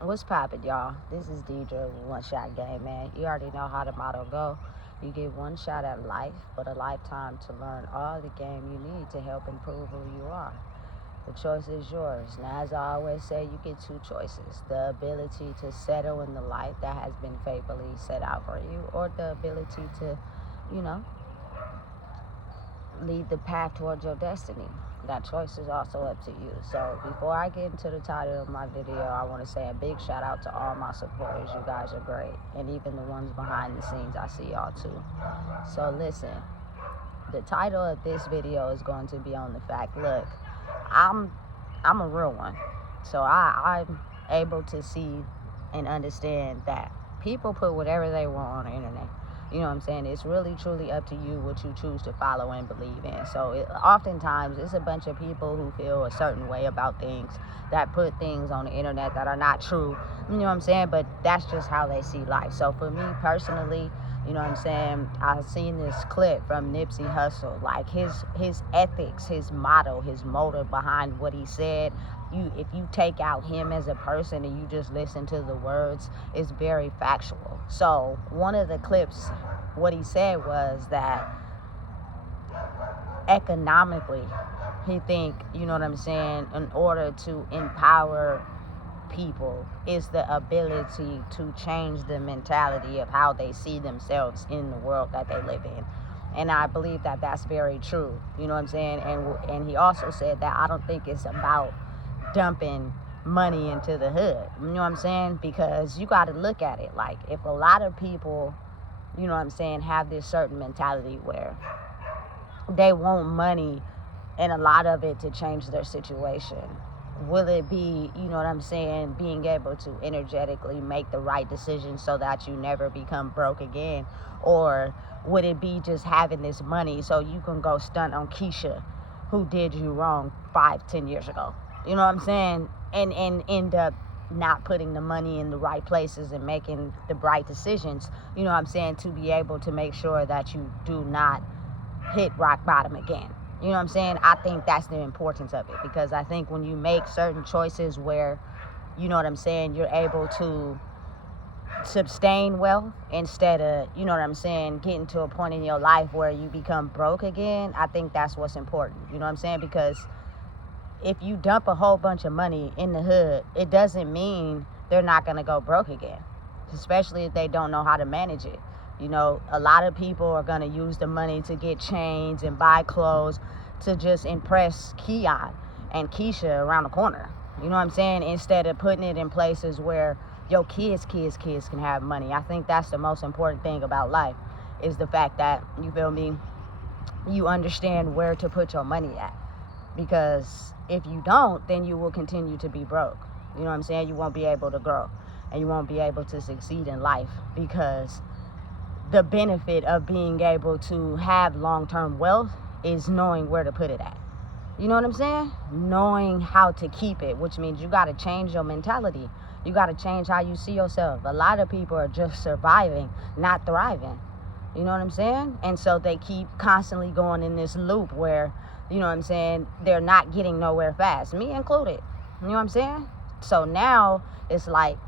What's poppin', y'all? This is Deidre with One Shot Game, man. You already know how the motto go. You get one shot at life, but a lifetime to learn all the game you need to help improve who you are. The choice is yours. Now, as I always say, you get two choices. The ability to settle in the life that has been faithfully set out for you, or the ability to, you know, lead the path towards your destiny. That choice is also up to you. So before I get into the title of my video, I want to say a big shout out to all my supporters. You guys are great. And even the ones behind the scenes, I see y'all too. So listen, the title of this video is going to be on the fact, look, I'm a real one. So I'm able to see and understand that people put whatever they want on the internet. You know what I'm saying? It's really, truly up to you what you choose to follow and believe in. So oftentimes, it's a bunch of people who feel a certain way about things that put things on the internet that are not true. You know what I'm saying? But that's just how they see life. So for me personally, you know what I'm saying, I've seen this clip from Nipsey Hussle, like his ethics, his motto, his motive behind what he said. If you take out him as a person and you just listen to the words, it's very factual. So one of the clips, what he said was that economically, he think, you know what I'm saying, in order to empower people is the ability to change the mentality of how they see themselves in the world that they live in. And I believe that that's very true. You know what I'm saying? And he also said that I don't think it's about dumping money into the hood. You know what I'm saying? Because you got to look at it like, if a lot of people, you know what I'm saying, have this certain mentality where they want money and a lot of it to change their situation, will it be, you know what I'm saying, being able to energetically make the right decision so that you never become broke again? Or would it be just having this money so you can go stunt on Keisha, who did you wrong 5-10 years ago? You know what I'm saying? And end up not putting the money in the right places and making the right decisions, you know what I'm saying, to be able to make sure that you do not hit rock bottom again. You know what I'm saying? I think that's the importance of it, because I think when you make certain choices where, you know what I'm saying, you're able to sustain wealth instead of, you know what I'm saying, getting to a point in your life where you become broke again, I think that's what's important. You know what I'm saying? Because if you dump a whole bunch of money in the hood, it doesn't mean they're not going to go broke again, especially if they don't know how to manage it. You know, a lot of people are going to use the money to get chains and buy clothes to just impress Keon and Keisha around the corner. You know what I'm saying? Instead of putting it in places where your kids can have money. I think that's the most important thing about life, is the fact that, you feel me, you understand where to put your money at. Because if you don't, then you will continue to be broke. You know what I'm saying? You won't be able to grow and you won't be able to succeed in life, because the benefit of being able to have long-term wealth is knowing where to put it at. You know what I'm saying? Knowing how to keep it, which means you got to change your mentality. You got to change how you see yourself. A lot of people are just surviving, not thriving. You know what I'm saying? And so they keep constantly going in this loop where, you know what I'm saying, they're not getting nowhere fast, me included. You know what I'm saying? So now it's like,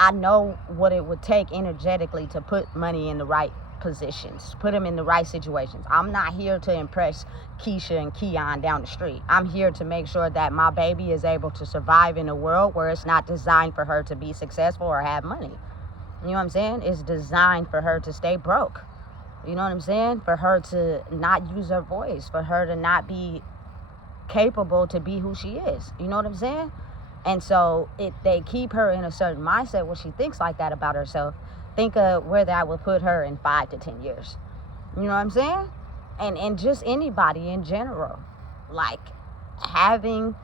I know what it would take energetically to put money in the right positions, put them in the right situations. I'm not here to impress Keisha and Keon down the street. I'm here to make sure that my baby is able to survive in a world where it's not designed for her to be successful or have money. You know what I'm saying? It's designed for her to stay broke. You know what I'm saying? For her to not use her voice, for her to not be capable to be who she is. You know what I'm saying? And so if they keep her in a certain mindset where she thinks like that about herself, think of where that would put her in 5 to 10 years. You know what I'm saying? And just anybody in general. Like, having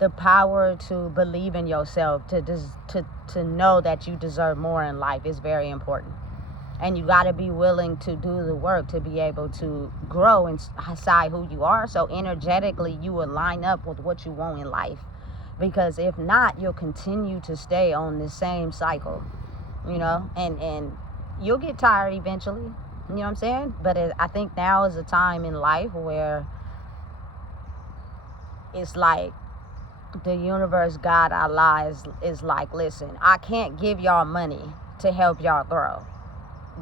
the power to believe in yourself, to know that you deserve more in life is very important. And you got to be willing to do the work to be able to grow inside who you are. So energetically, you will line up with what you want in life. Because if not, you'll continue to stay on the same cycle, you know, and you'll get tired eventually. You know what I'm saying? But I think now is a time in life where it's like, the universe, God, Allah is like, listen, I can't give y'all money to help y'all grow.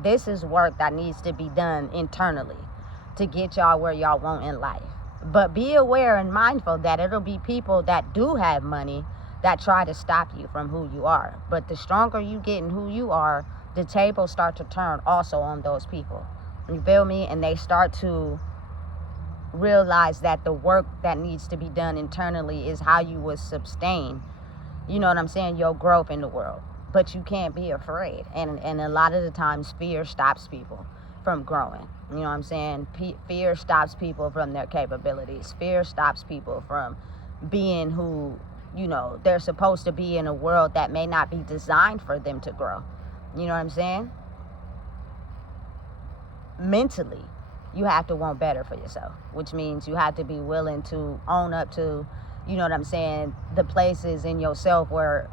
This is work that needs to be done internally to get y'all where y'all want in life. But be aware and mindful that it'll be people that do have money that try to stop you from who you are. But the stronger you get in who you are, the tables start to turn also on those people. You feel me? And they start to realize that the work that needs to be done internally is how you will sustain, you know what I'm saying, your growth in the world. But you can't be afraid. And a lot of the times fear stops people from growing. You know what I'm saying? Fear stops people from their capabilities. Fear stops people from being who, you know, they're supposed to be in a world that may not be designed for them to grow. You know what I'm saying? Mentally, you have to want better for yourself, which means you have to be willing to own up to, you know what I'm saying, the places in yourself where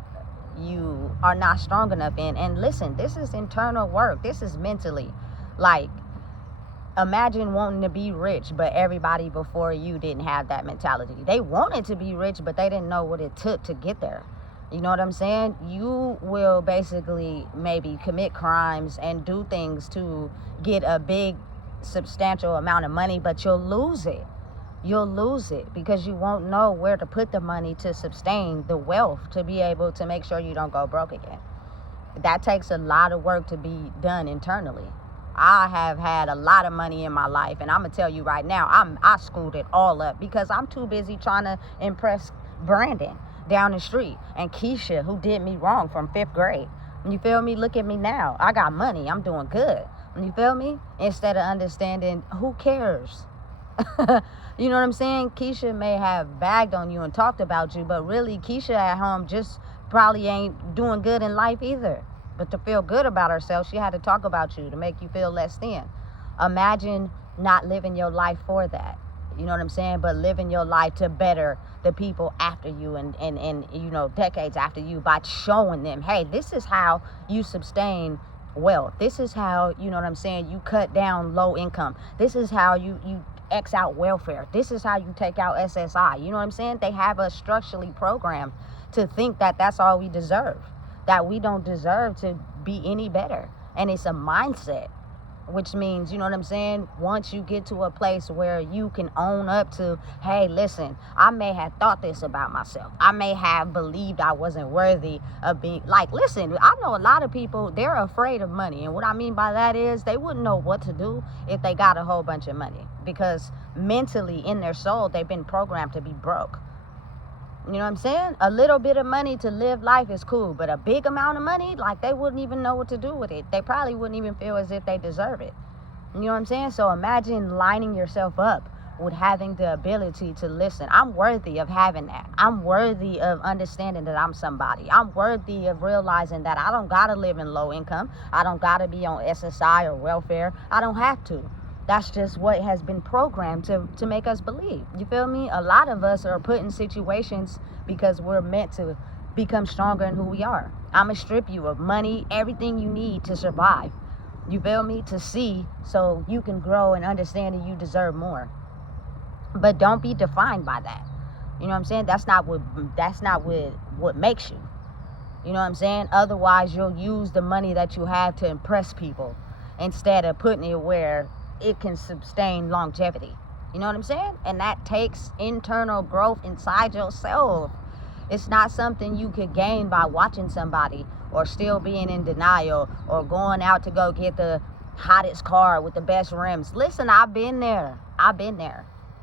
you are not strong enough in. And listen, this is internal work. This is mentally. Like, imagine wanting to be rich, but everybody before you didn't have that mentality. They wanted to be rich, but they didn't know what it took to get there. You know what I'm saying? You will basically maybe commit crimes and do things to get a big substantial amount of money, but you'll lose it. You'll lose it because you won't know where to put the money to sustain the wealth to be able to make sure you don't go broke again. That takes a lot of work to be done internally. I have had a lot of money in my life, and I'm gonna tell you right now, I screwed it all up because I'm too busy trying to impress Brandon down the street and Keisha, who did me wrong from 5th grade. You feel me? Look at me now. I got money. I'm doing good. You feel me? Instead of understanding, who cares? You know what I'm saying? Keisha may have bagged on you and talked about you, but really Keisha at home just probably ain't doing good in life either. But to feel good about herself, she had to talk about you to make you feel less than. Imagine not living your life for that. You know what I'm saying? But living your life to better the people after you and you know, decades after you by showing them, hey, this is how you sustain wealth. This is how, you know what I'm saying, you cut down low income. This is how you X out welfare. This is how you take out SSI. You know what I'm saying? They have us structurally programmed to think that that's all we deserve, that we don't deserve to be any better. And it's a mindset, which means, you know what I'm saying, once you get to a place where you can own up to, hey, listen, I may have thought this about myself. I may have believed I wasn't worthy of being, like, listen, I know a lot of people, they're afraid of money. And what I mean by that is they wouldn't know what to do if they got a whole bunch of money, because mentally in their soul, they've been programmed to be broke. You know what I'm saying? A little bit of money to live life is cool, but a big amount of money, like, they wouldn't even know what to do with it. They probably wouldn't even feel as if they deserve it. You know what I'm saying? So imagine lining yourself up with having the ability to listen. I'm worthy of having that. I'm worthy of understanding that I'm somebody. I'm worthy of realizing that I don't gotta live in low income. I don't gotta be on SSI or welfare. I don't have to. That's just what has been programmed to make us believe. You feel me? A lot of us are put in situations because we're meant to become stronger in who we are. I'm going to strip you of money, everything you need to survive. You feel me? To see so you can grow and understand that you deserve more. But don't be defined by that. You know what I'm saying? That's not what makes you. You know what I'm saying? Otherwise, you'll use the money that you have to impress people instead of putting it where it can sustain longevity. You know what I'm saying? And that takes internal growth inside yourself. It's not something you could gain by watching somebody or still being in denial or going out to go get the hottest car with the best rims. Listen, I've been there.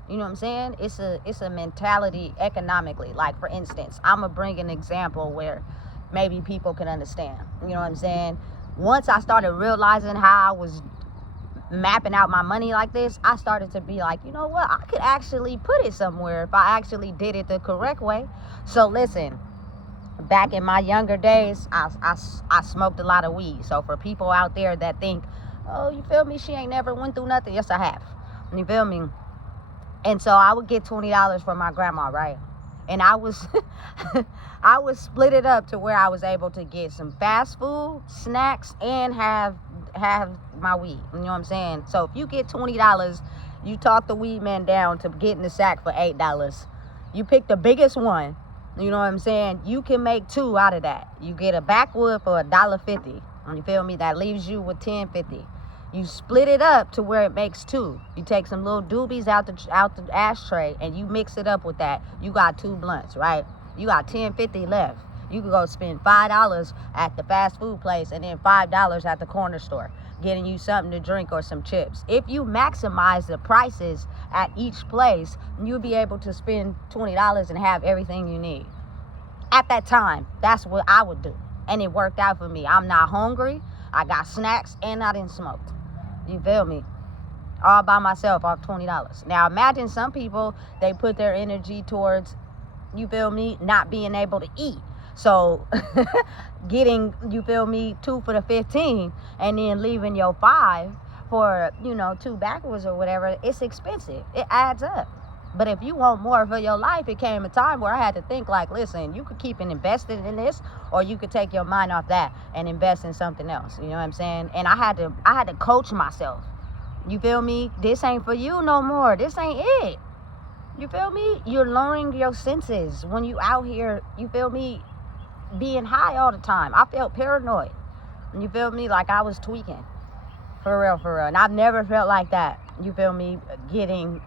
You know what I'm saying? It's a mentality economically. Like, for instance, I'm gonna bring an example where maybe people can understand. You know what I'm saying? Once I started realizing how I was mapping out my money like this, I started to be like, you know what, I could actually put it somewhere if I actually did it the correct way. So listen, back in my younger days, I smoked a lot of weed. So for people out there that think, oh, you feel me, she ain't never went through nothing, yes I have. You feel me? And so I would get $20 from my grandma, right? And I was I would split it up to where I was able to get some fast food, snacks, and have my weed. You know what I'm saying? So if you get $20, you talk the weed man down to getting the sack for $8. You pick the biggest one You know what I'm saying? You can make two out of that. You get a backwood for $1.50. You feel me? That leaves you with $10.50. You split it up to where it makes two. You take some little doobies out the ashtray and you mix it up with that. You got two blunts, right? You got $10.50 left. You could go spend $5 at the fast food place and then $5 at the corner store, getting you something to drink or some chips. If you maximize the prices at each place, you'll be able to spend $20 and have everything you need. At that time, that's what I would do. And it worked out for me. I'm not hungry. I got snacks and I didn't smoke. You feel me? All by myself off $20. Now imagine some people, they put their energy towards, you feel me, not being able to eat. So getting, you feel me, 2 for the 15 and then leaving your 5 for, 2 backwards or whatever, it's expensive. It adds up. But if you want more for your life, it came a time where I had to think like, listen, you could keep investing in this, or you could take your mind off that and invest in something else. You know what I'm saying? And I had to coach myself. You feel me? This ain't for you no more. This ain't it. You feel me? You're lowering your senses when you out here, you feel me, being high all the time. I felt paranoid. You feel me? Like I was tweaking. For real. And I've never felt like that. You feel me? Getting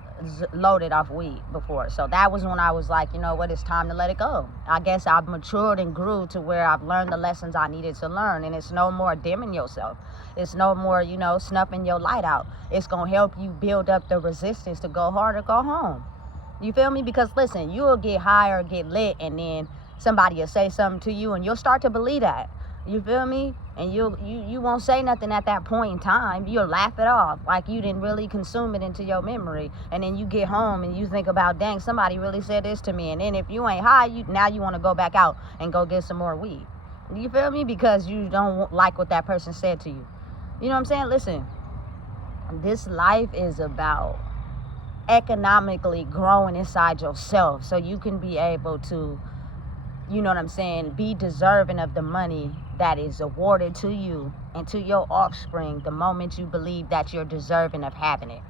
loaded off weed before. So that was when I was like, you know what, it's time to let it go. I guess I've matured and grew to where I've learned the lessons I needed to learn, and it's no more dimming yourself. It's no more, snuffing your light out. It's gonna help you build up the resistance to go hard or go home. You feel me? Because listen, you'll get high or get lit and then somebody will say something to you and you'll start to believe that. You feel me? And you won't say nothing at that point in time. You'll laugh it off like you didn't really consume it into your memory. And then you get home and you think about, dang, somebody really said this to me. And then if you ain't high, now you want to go back out and go get some more weed. You feel me? Because you don't like what that person said to you. You know what I'm saying? Listen, this life is about economically growing inside yourself so you can be able to, you know what I'm saying, be deserving of the money that is awarded to you and to your offspring the moment you believe that you're deserving of having it.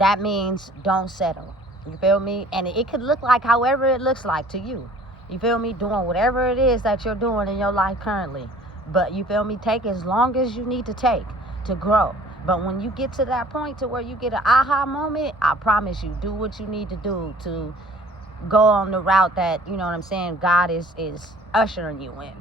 That means don't settle. You feel me? And it could look like however it looks like to you. You feel me? Doing whatever it is that you're doing in your life currently. But you feel me? Take as long as you need to take to grow. But when you get to that point to where you get an aha moment, I promise you, do what you need to do to go on the route that, you know what I'm saying, God is ushering you in.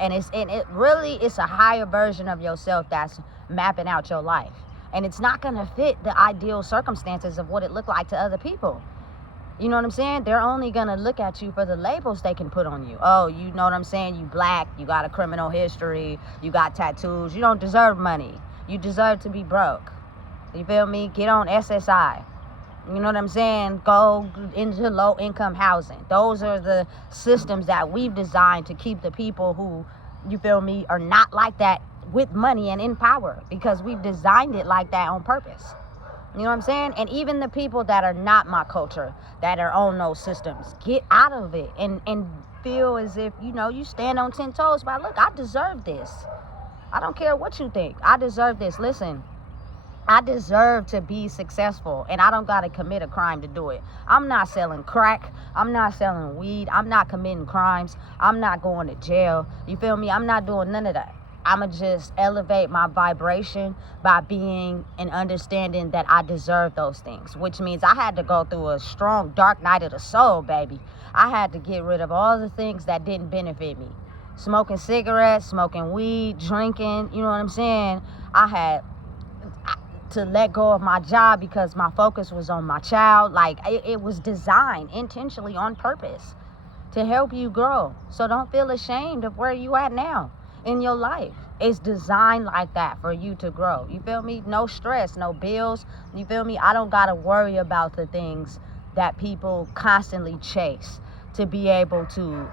And it really is a higher version of yourself that's mapping out your life. And it's not going to fit the ideal circumstances of what it looked like to other people. You know what I'm saying? They're only going to look at you for the labels they can put on you. Oh, you know what I'm saying? You black, you got a criminal history, you got tattoos. You don't deserve money. You deserve to be broke. You feel me? Get on SSI. You know what I'm saying? Go into low-income housing. Those are the systems that we've designed to keep the people who, you feel me, are not like that with money and in power, because we've designed it like that on purpose. You know what I'm saying? And even the people that are not my culture, that are on those systems, get out of it and feel as if, you stand on 10 toes. But look, I deserve this. I don't care what you think. I deserve this. Listen. I deserve to be successful, and I don't got to commit a crime to do it. I'm not selling crack. I'm not selling weed. I'm not committing crimes. I'm not going to jail. You feel me? I'm not doing none of that. I'm going to just elevate my vibration by being and understanding that I deserve those things, which means I had to go through a strong dark night of the soul, baby. I had to get rid of all the things that didn't benefit me. Smoking cigarettes, smoking weed, drinking, you know what I'm saying? I had to let go of my job because my focus was on my child. Like it was designed intentionally on purpose to help you grow. So don't feel ashamed of where you at now in your life. It's designed like that for you to grow. You feel me? No stress, no bills. You feel me? I don't got to worry about the things that people constantly chase to be able to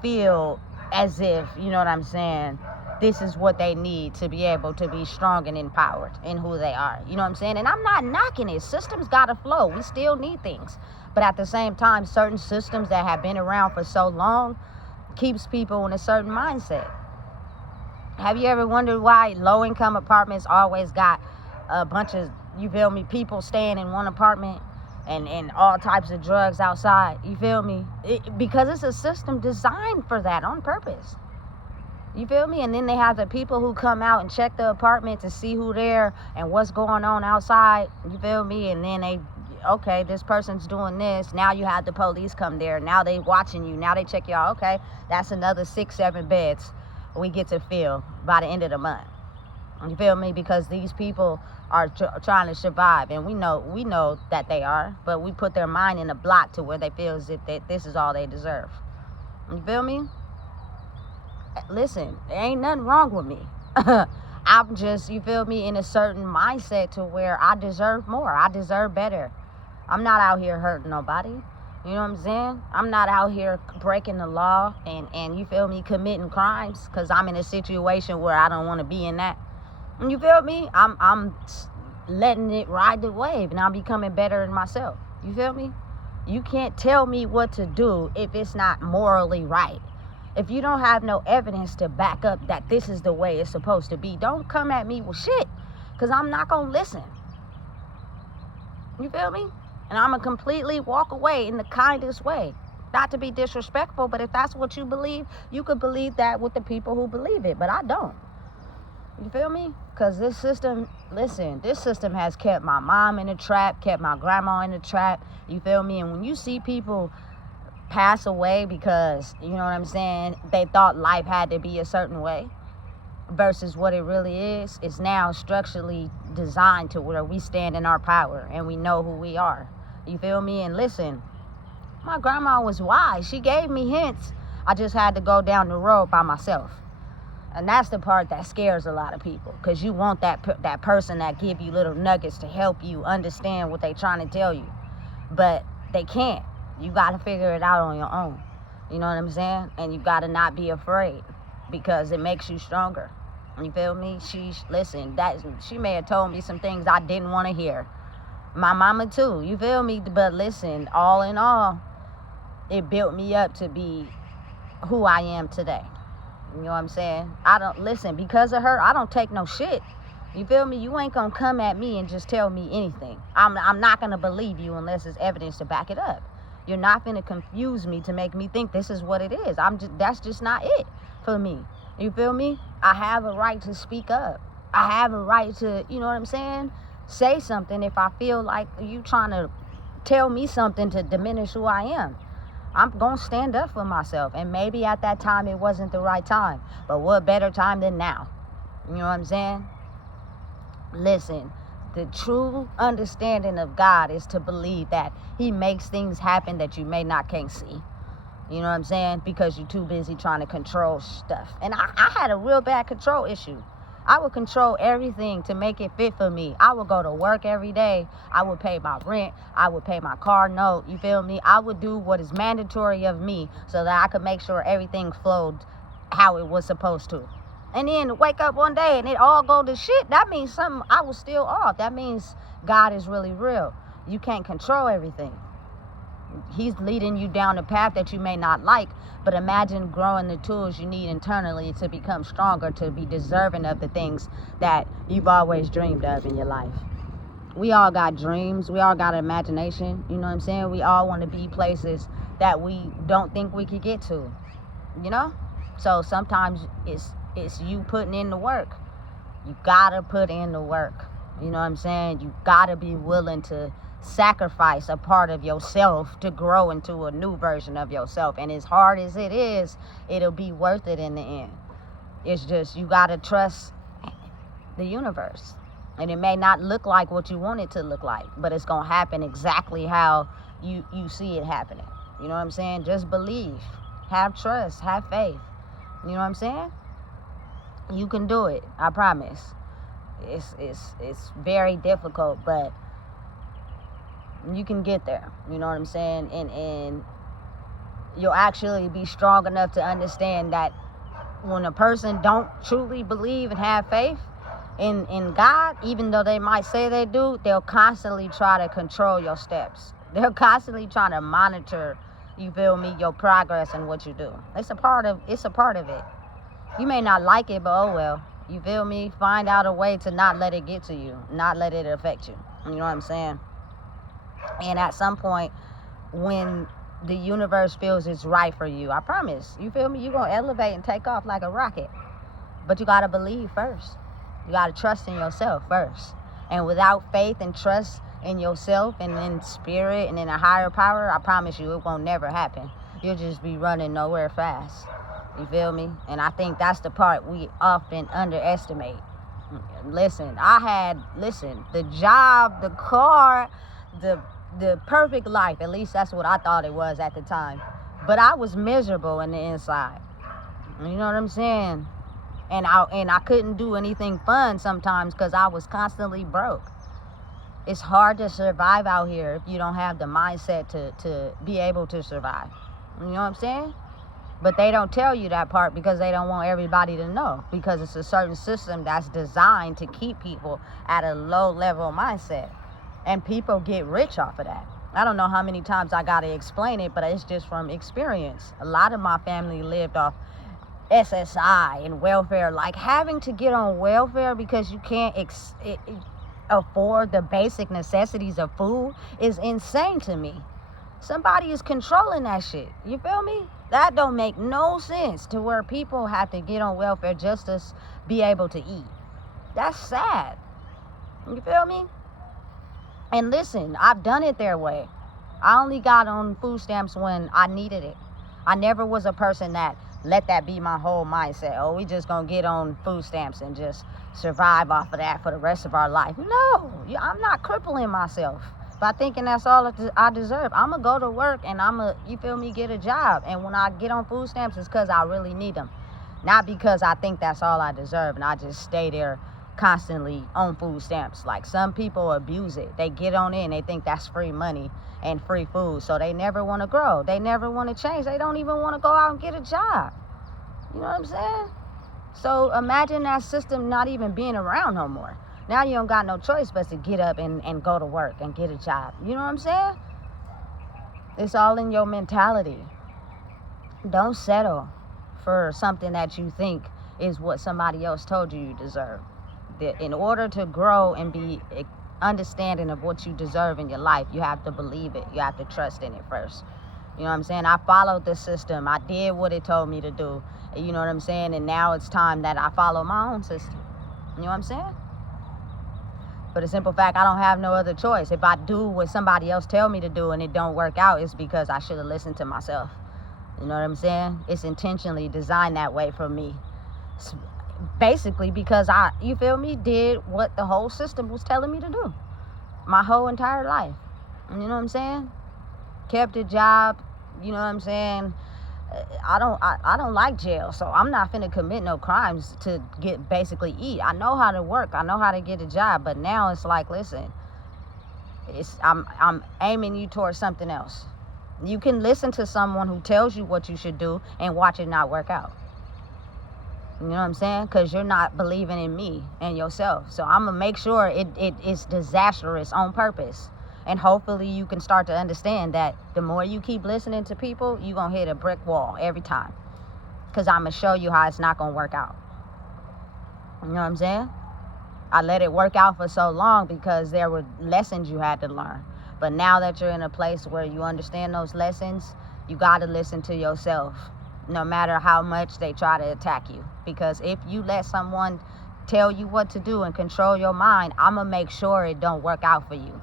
feel as if, you know what I'm saying, this is what they need to be able to be strong and empowered in who they are. You know what I'm saying? And I'm not knocking it. Systems got to flow. We still need things. But at the same time, certain systems that have been around for so long keeps people in a certain mindset. Have you ever wondered why low-income apartments always got a bunch of, you feel me, people staying in one apartment? and all types of drugs outside. You feel me? Because it's a system designed for that on purpose. You feel me? And then they have the people who come out and check the apartment to see who there and what's going on outside. You feel me? And then okay, this person's doing this. Now you have the police come there. Now they watching you. Now they check you out. Okay, that's another 6-7 beds we get to fill by the end of the month. You feel me? Because these people are trying to survive, and we know that they are, but we put their mind in a block to where they feel as if this is all they deserve. You feel me? Listen, there ain't nothing wrong with me. I'm just, you feel me, in a certain mindset to where I deserve more. I deserve better. I'm not out here hurting nobody. You know what I'm saying? I'm not out here breaking the law and you feel me, committing crimes because I'm in a situation where I don't want to be in that. You feel me? I'm letting it ride the wave, and I'm becoming better in myself. You feel me? You can't tell me what to do if it's not morally right. If you don't have no evidence to back up that this is the way it's supposed to be, don't come at me with shit, because I'm not going to listen. You feel me? And I'm going to completely walk away in the kindest way. Not to be disrespectful, but if that's what you believe, you could believe that with the people who believe it, but I don't. You feel me? Because this system, listen, this system has kept my mom in a trap, kept my grandma in a trap. You feel me? And when you see people pass away because, you know what I'm saying, they thought life had to be a certain way versus what it really is, it's now structurally designed to where we stand in our power and we know who we are. You feel me? And listen, my grandma was wise. She gave me hints. I just had to go down the road by myself. And that's the part that scares a lot of people, because you want that person that give you little nuggets to help you understand what they're trying to tell you. But they can't. You got to figure it out on your own. You know what I'm saying? And you got to not be afraid, because it makes you stronger. You feel me? She may have told me some things I didn't want to hear. My mama too. You feel me? But listen, all in all, it built me up to be who I am today. You know what I'm saying? Because of her, I don't take no shit. You feel me? You ain't gonna come at me and just tell me anything. I'm not gonna believe you unless there's evidence to back it up. You're not gonna confuse me to make me think this is what it is. That's just not it for me. You feel me? I have a right to speak up. I have a right to, you know what I'm saying, say something if I feel like you trying to tell me something to diminish who I am. I'm going to stand up for myself. And maybe at that time it wasn't the right time. But what better time than now? You know what I'm saying? Listen, the true understanding of God is to believe that he makes things happen that you can't see. You know what I'm saying? Because you're too busy trying to control stuff. And I had a real bad control issue. I would control everything to make it fit for me. I would go to work every day. I would pay my rent. I would pay my car note. You feel me? I would do what is mandatory of me so that I could make sure everything flowed how it was supposed to. And then wake up one day and it all go to shit. That means I was still off. That means God is really real. You can't control everything. He's leading you down a path that you may not like, but imagine growing the tools you need internally to become stronger, to be deserving of the things that you've always dreamed of in your life. We all got dreams. We all got imagination. You know what I'm saying? We all want to be places that we don't think we could get to, you know? So sometimes it's you putting in the work. You gotta put in the work. You know what I'm saying? You gotta be willing to sacrifice a part of yourself to grow into a new version of yourself. And as hard as it is, it'll be worth it in the end. It's just, you gotta trust the universe. And it may not look like what you want it to look like, but it's gonna happen exactly how you see it happening. You know what I'm saying? Just believe, have trust, have faith. You know what I'm saying? You can do it, I promise. It's very difficult, but you can get there. You know what I'm saying? And you'll actually be strong enough to understand that when a person don't truly believe and have faith in God, even though they might say they do, they'll constantly try to control your steps. They're constantly trying to monitor, you feel me, your progress and what you do. It's a part of it. You may not like it, but oh well. You feel me? Find out a way to not let it get to you, not let it affect you. You know what I'm saying? And at some point, when the universe feels it's right for you, I promise, you feel me, you're going to elevate and take off like a rocket. But you got to believe first. You got to trust in yourself first. And without faith and trust in yourself and in spirit and in a higher power, I promise you it won't never happen. You'll just be running nowhere fast. You feel me? And I think that's the part we often underestimate. Listen, the job, the car, the perfect life. At least that's what I thought it was at the time. But I was miserable in the inside. You know what I'm saying? And I couldn't do anything fun sometimes because I was constantly broke. It's hard to survive out here if you don't have the mindset to be able to survive. You know what I'm saying? But they don't tell you that part because they don't want everybody to know, because it's a certain system that's designed to keep people at a low level mindset. And people get rich off of that. I don't know how many times I got to explain it, but it's just from experience. A lot of my family lived off SSI and welfare, like having to get on welfare because you can't afford the basic necessities of food is insane to me. Somebody is controlling that shit. You feel me? That don't make no sense, to where people have to get on welfare just to be able to eat. That's sad. You feel me? And listen, I've done it their way. I only got on food stamps when I needed it. I never was a person that let that be my whole mindset. Oh, we just gonna get on food stamps and just survive off of that for the rest of our life. No, I'm not crippling myself by thinking that's all I deserve. I'm gonna go to work and you feel me, get a job. And when I get on food stamps, it's because I really need them. Not because I think that's all I deserve and I just stay there constantly on food stamps. Like, some people abuse it. They get on it and they think that's free money and free food. So they never want to grow. They never want to change. They don't even want to go out and get a job. You know what I'm saying? So imagine that system not even being around no more. Now you don't got no choice but to get up and go to work and get a job. You know what I'm saying? It's all in your mentality. Don't settle for something that you think is what somebody else told you deserve. In order to grow and be understanding of what you deserve in your life, you have to believe it. You have to trust in it first. You know what I'm saying? I followed the system. I did what it told me to do. You know what I'm saying? And now it's time that I follow my own system. You know what I'm saying? For the simple fact, I don't have no other choice. If I do what somebody else tell me to do and it don't work out, it's because I should have listened to myself. You know what I'm saying? It's intentionally designed that way for me. It's basically because you feel me, did what the whole system was telling me to do my whole entire life. You know what I'm saying? Kept a job. You know what I'm saying? I don't like jail, so I'm not finna commit no crimes to basically eat. I know how to work. I know how to get a job, but now it's like, listen, I'm aiming you towards something else. You can listen to someone who tells you what you should do and watch it not work out. You know what I'm saying? Because you're not believing in me and yourself. So I'm gonna make sure it is disastrous on purpose. And hopefully you can start to understand that the more you keep listening to people, you're going to hit a brick wall every time. Because I'm going to show you how it's not going to work out. You know what I'm saying? I let it work out for so long because there were lessons you had to learn. But now that you're in a place where you understand those lessons, you got to listen to yourself, no matter how much they try to attack you. Because if you let someone tell you what to do and control your mind, I'm going to make sure it don't work out for you.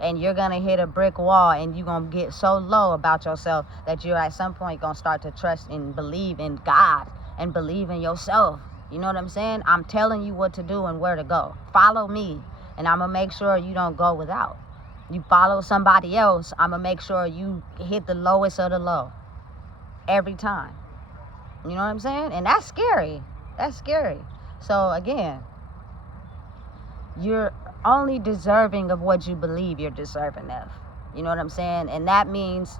And you're going to hit a brick wall and you're going to get so low about yourself that you're at some point going to start to trust and believe in God and believe in yourself. You know what I'm saying? I'm telling you what to do and where to go. Follow me and I'm going to make sure you don't go without. You follow somebody else, I'm going to make sure you hit the lowest of the low every time. You know what I'm saying? And that's scary. That's scary. So again, you're only deserving of what you believe you're deserving of. You know what I'm saying? And that means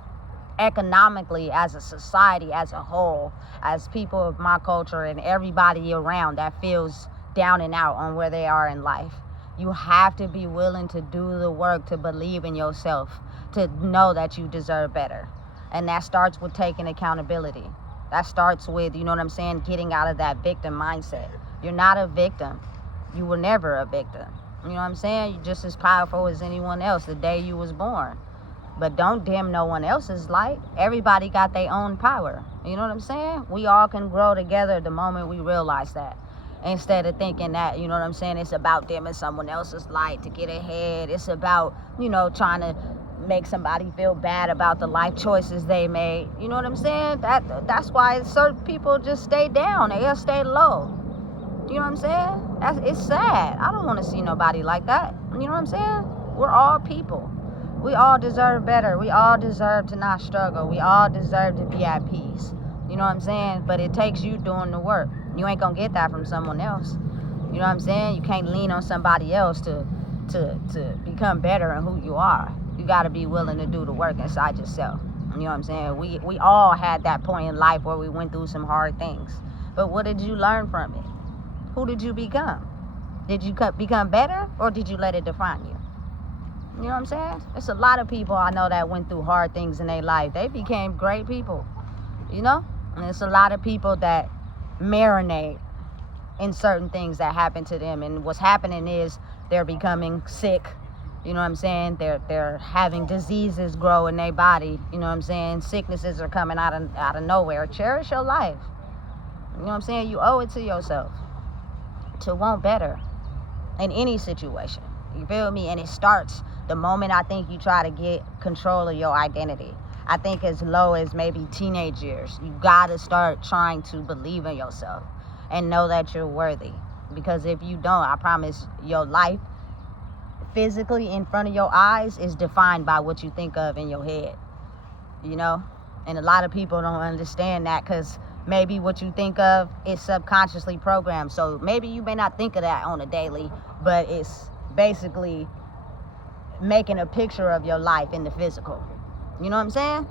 economically, as a society, as a whole, as people of my culture and everybody around that feels down and out on where they are in life. You have to be willing to do the work to believe in yourself, to know that you deserve better. And that starts with taking accountability. That starts with, you know what I'm saying, getting out of that victim mindset. You're not a victim. You were never a victim. You know what I'm saying? You're just as powerful as anyone else the day you was born. But don't dim no one else's light. Everybody got their own power. You know what I'm saying? We all can grow together the moment we realize that. Instead of thinking that, you know what I'm saying, it's about dimming someone else's light to get ahead. It's about, trying to make somebody feel bad about the life choices they made. You know what I'm saying? That's why certain people just stay down. They'll stay low. You know what I'm saying? It's sad. I don't want to see nobody like that. You know what I'm saying? We're all people. We all deserve better. We all deserve to not struggle. We all deserve to be at peace. You know what I'm saying? But it takes you doing the work. You ain't gonna get that from someone else. You know what I'm saying? You can't lean on somebody else to become better in who you are. You gotta be willing to do the work inside yourself. You know what I'm saying? We all had that point in life where we went through some hard things. But what did you learn from it? Who did you become? Did you become better, or did you let it define you? You know what I'm saying? There's a lot of people I know that went through hard things in their life. They became great people, And there's a lot of people that marinate in certain things that happen to them. And what's happening is they're becoming sick. You know what I'm saying? They're having diseases grow in their body. You know what I'm saying? Sicknesses are coming out of nowhere. Cherish your life. You know what I'm saying? You owe it to yourself to want better in any situation. You feel me? And it starts the moment I think you try to get control of your identity. I think as low as maybe teenage years, you gotta start trying to believe in yourself and know that you're worthy. Because if you don't, I promise your life physically in front of your eyes is defined by what you think of in your head. And a lot of people don't understand that, because maybe what you think of is subconsciously programmed. So maybe you may not think of that on a daily, but it's basically making a picture of your life in the physical. You know what I'm saying?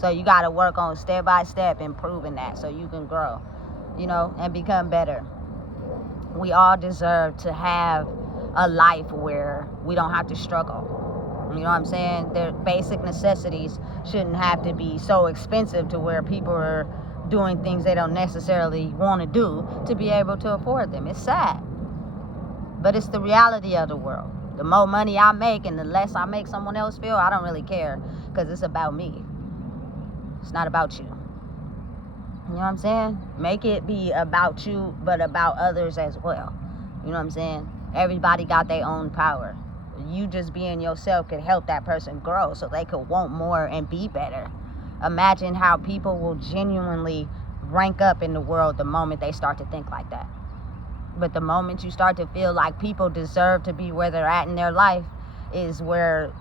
So you got to work on step by step improving that so you can grow, and become better. We all deserve to have a life where we don't have to struggle. You know what I'm saying? Their basic necessities shouldn't have to be so expensive to where people are doing things they don't necessarily want to do to be able to afford them. It's sad, but it's the reality of the world. The more money I make and the less I make someone else feel, I don't really care, because it's about me. It's not about you. You know what I'm saying? Make it be about you, but about others as well. You know what I'm saying? Everybody got their own power. You just being yourself could help that person grow so they could want more and be better. Imagine how people will genuinely rank up in the world the moment they start to think like that. But the moment you start to feel like people deserve to be where they're at in their life is where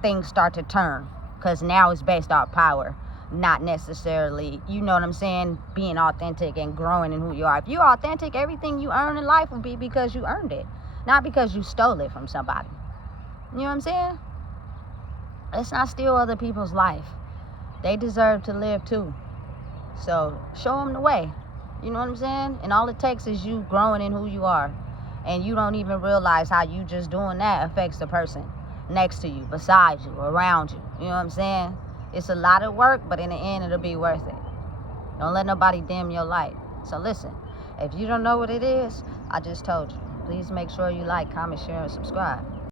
things start to turn. Because now it's based off power, not necessarily, you know what I'm saying, being authentic and growing in who you are. If you're authentic, everything you earn in life will be because you earned it, not because you stole it from somebody. You know what I'm saying? Let's not steal other people's life. They deserve to live too. So show them the way. You know what I'm saying? And all it takes is you growing in who you are. And you don't even realize how you just doing that affects the person next to you, beside you, around you. You know what I'm saying? It's a lot of work, but in the end, it'll be worth it. Don't let nobody dim your light. So listen, if you don't know what it is, I just told you. Please make sure you like, comment, share, and subscribe.